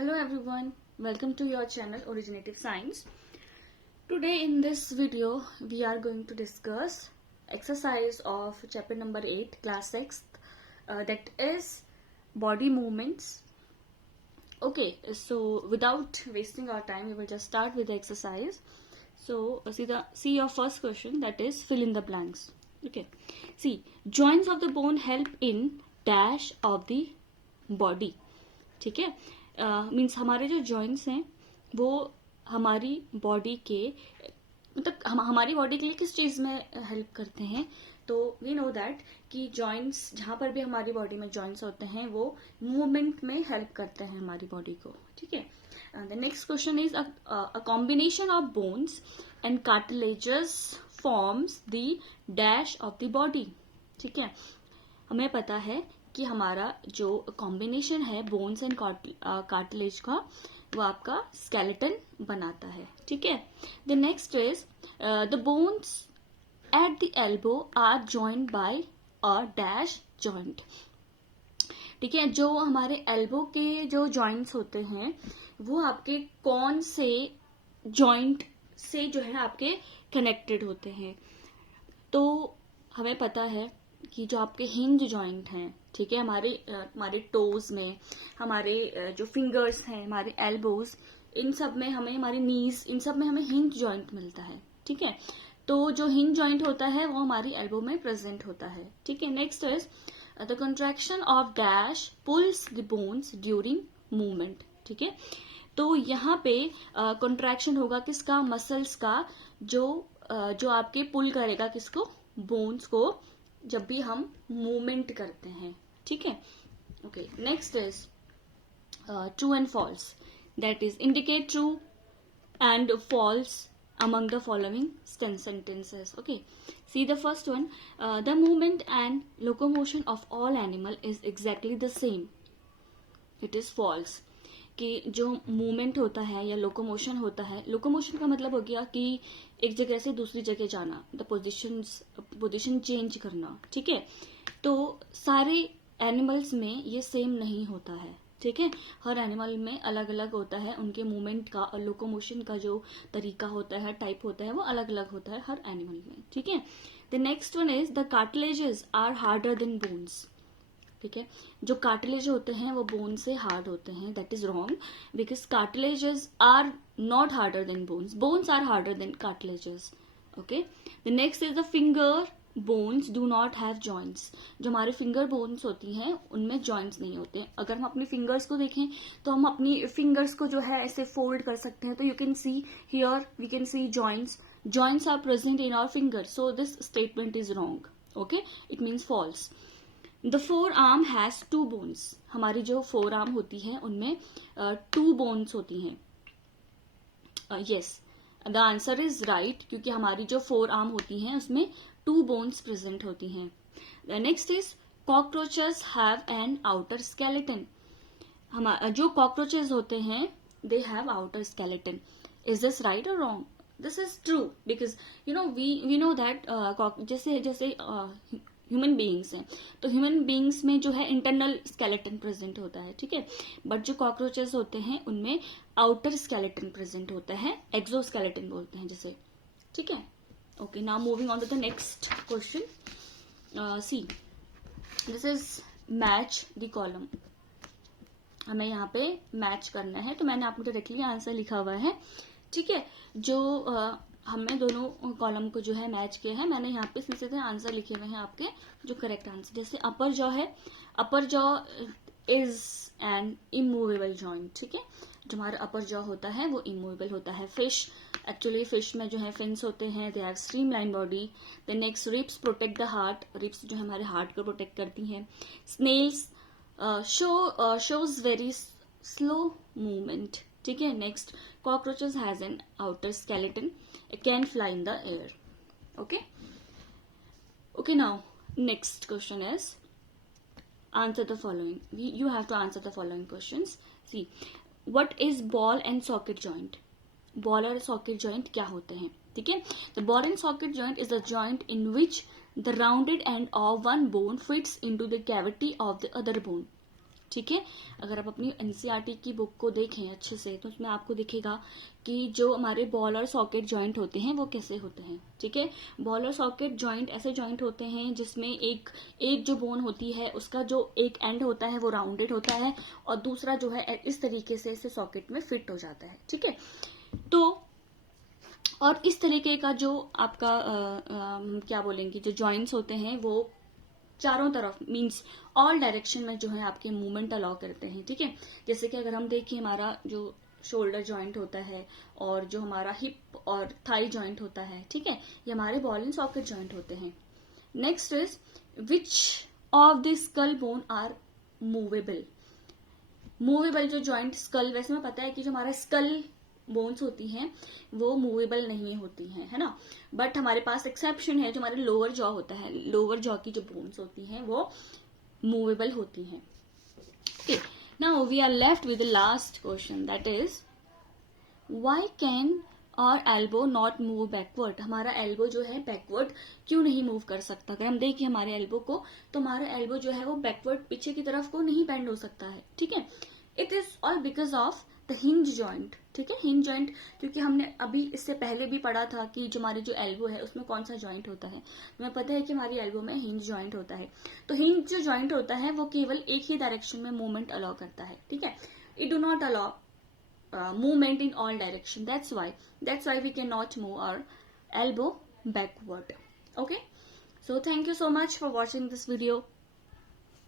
Hello everyone, welcome to your channel Originative Science. Today in this video we are going to discuss exercise of chapter number 8 class 6th that is body movements. Okay, so without wasting our time we will just start with the exercise. So see your first question, that is fill in the blanks. Okay, see, joints of the bone help in dash of the body. ठीक है, means हमारे जो joints हैं वो हमारी body के मतलब हमारी बॉडी के लिए किस चीज में हेल्प करते हैं. तो वी नो दैट कि जॉइंट्स जहां पर भी हमारी बॉडी में जॉइंट्स होते हैं वो मूवमेंट में हेल्प करते हैं हमारी बॉडी को. ठीक है. The next question is a combination of bones and cartilages forms the dash of the body. ठीक है, हमें पता है कि हमारा जो कॉम्बिनेशन है बोन्स एंड कार्टिलेज का वो आपका स्केलेटन बनाता है. ठीक है. The next is the bones at the elbow are joined by a dash joint. ठीक है, जो हमारे एल्बो के जो जॉइंट्स होते हैं वो आपके कौन से जॉइंट से जो है आपके कनेक्टेड होते हैं. तो हमें पता है कि जो आपके हिंज जॉइंट हैं, ठीक है, हमारे टोज में, हमारे जो फिंगर्स हैं, हमारे एल्बोज, इन सब में हमें, हमारी नीज, इन सब में हमें हिंज जॉइंट मिलता है. ठीक है, तो जो हिंज जॉइंट होता है वो हमारी एल्बो में प्रेजेंट होता है. ठीक है. Next is the contraction of dash pulls the bones during movement. ठीक है, तो यहाँ पे कंट्रैक्शन होगा किसका, मसल्स का, जो आपके पुल करेगा किसको, बोन्स को, जब भी हम मूवमेंट करते हैं. ठीक है. Okay, next is true and false, that is indicate true and false among the following sentences. Okay, see the first one, the movement and locomotion of all animal is exactly the same. It is false. कि जो movement होता है या locomotion होता है, locomotion का मतलब हो गया कि एक जगह से दूसरी जगह जाना, द पोजीशन चेंज करना. ठीक है, तो सारे एनिमल्स में ये सेम नहीं होता है. ठीक है, हर एनिमल में अलग अलग होता है, उनके मूवमेंट का और लोकोमोशन का जो तरीका होता है, टाइप होता है, वो अलग अलग होता है हर एनिमल में. ठीक है. The next one is the cartilages are harder than bones. ठीक है, जो कार्टिलेज होते हैं वो बोन से हार्ड होते हैं. That is wrong, because cartilages are not harder than bones. Bones are harder than cartilages. Okay. The next is the finger bones do not have joints. जो हमारे फिंगर बोन्स होती हैं उनमें जॉइंट्स नहीं होते हैं. अगर हम अपनी फिंगर्स को देखें तो हम अपनी फिंगर्स को जो है ऐसे फोल्ड कर सकते हैं. तो you can see here, we can see joints are present in our finger. So this statement is wrong. Okay, it means false. The forearm has two bones. हमारी जो फोर आर्म होती है उनमें to bones होती हैं. Yes, the answer is right, क्योंकि हमारी जो फोर आर्म होती हैं उसमें टू बोन्स प्रेजेंट होती हैं. The next is cockroaches have an outer skeleton. जो कॉकरोचेस होते हैं they have outer skeleton. Is this right और wrong? This is true, because you know we know that जैसे ह्यूमन बीइंग्स हैं तो human beings में जो है इंटरनल स्केलेटन प्रेजेंट होता है. ठीक है, बट जो कॉकरोचेस होते हैं उनमें आउटर स्केलेटन प्रेजेंट होता है, एक्सोस्केलेटन बोलते हैं जिसे. ठीक है. Okay, now moving on to the next question. See, this is match the column. हमें यहाँ पे मैच करना है, तो मैंने आपको डायरेक्टली आंसर लिखा हुआ है. ठीक है, जो हमने दोनों कॉलम को जो है मैच किया है, मैंने यहाँ पे सीधे आंसर लिखे हुए हैं आपके जो करेक्ट आंसर. जैसे अपर जॉ है, अपर jaw is an immovable joint. ठीक है, जो हमारा अपर जॉ होता है वो इमूवेबल होता है. एक्चुअली फिश में जो है फिन्स होते हैं, they have streamline body. The next, ribs protect the heart. Ribs जो है हमारे हार्ट को प्रोटेक्ट करती हैं. Snails shows very slow movement. ठीक है. Next, cockroaches has an outer skeleton. It can fly in the air. Okay, now next question is answer the following. You have to answer the following questions. See, what is ball and socket joint? Ball और socket joint क्या होते हैं? ठीक है, the ball and socket joint is the joint in which the rounded end of one bone fits into the cavity of the other bone. ठीक है। अगर आप अपनी एनसीईआरटी की बुक को देखें अच्छे से तो उसमें आपको दिखेगा कि जो हमारे बॉल और सॉकेट जॉइंट होते हैं वो कैसे होते हैं, ठीक है। बॉल और सॉकेट जॉइंट ऐसे जॉइंट होते हैं जिसमें एक जो बोन होती है उसका जो एक एंड होता है वो राउंडेड होता है और दूसरा जो है इस तरीके से इसे सॉकेट में फिट हो जाता है, ठीक है। तो और इस तरीके का जो आपका क्या बोलेंगे, जो जॉइंट्स होते हैं वो चारों तरफ मींस ऑल डायरेक्शन में जो है आपके मूवमेंट अलाउ करते हैं, ठीक है। जैसे कि अगर हम देखिए हमारा जो शोल्डर जॉइंट होता है और जो हमारा हिप और थाई जॉइंट होता है, ठीक है, ये हमारे बॉल एंड सॉकेट जॉइंट होते हैं। Next is which of the skull bone are movable. Movable जो जॉइंट स्कल, वैसे में पता है कि जो हमारा स्कल बोन्स होती हैं वो मूवेबल नहीं होती हैं, है ना। बट हमारे पास एक्सेप्शन है, जो हमारे लोअर जॉ होता है, लोअर जॉ की जो बोन्स होती हैं वो मूवेबल होती हैं। Okay, now we are left with the last question, that is why can our elbow not move backward. हमारा एल्बो जो है बैकवर्ड क्यों नहीं मूव कर सकता। अगर हम देखिए हमारे एल्बो को तो हमारा एल्बो जो है वो बैकवर्ड पीछे की तरफ को नहीं बेंड हो सकता है, ठीक है। It is all because of the hinge joint, ठीक है। हिंज जॉइंट, क्योंकि हमने अभी इससे पहले भी पढ़ा था कि जो हमारी जो एल्बो है उसमें कौन सा जॉइंट होता है। हमें पता है कि हमारी एल्बो में हिंज जॉइंट होता है। तो हिंज जो जॉइंट होता है वो केवल एक ही डायरेक्शन में मूवमेंट अलाउ करता है, ठीक है। It do not allow movement in all direction. That's why we cannot move our elbow backward. Okay, so thank you so much for watching this video.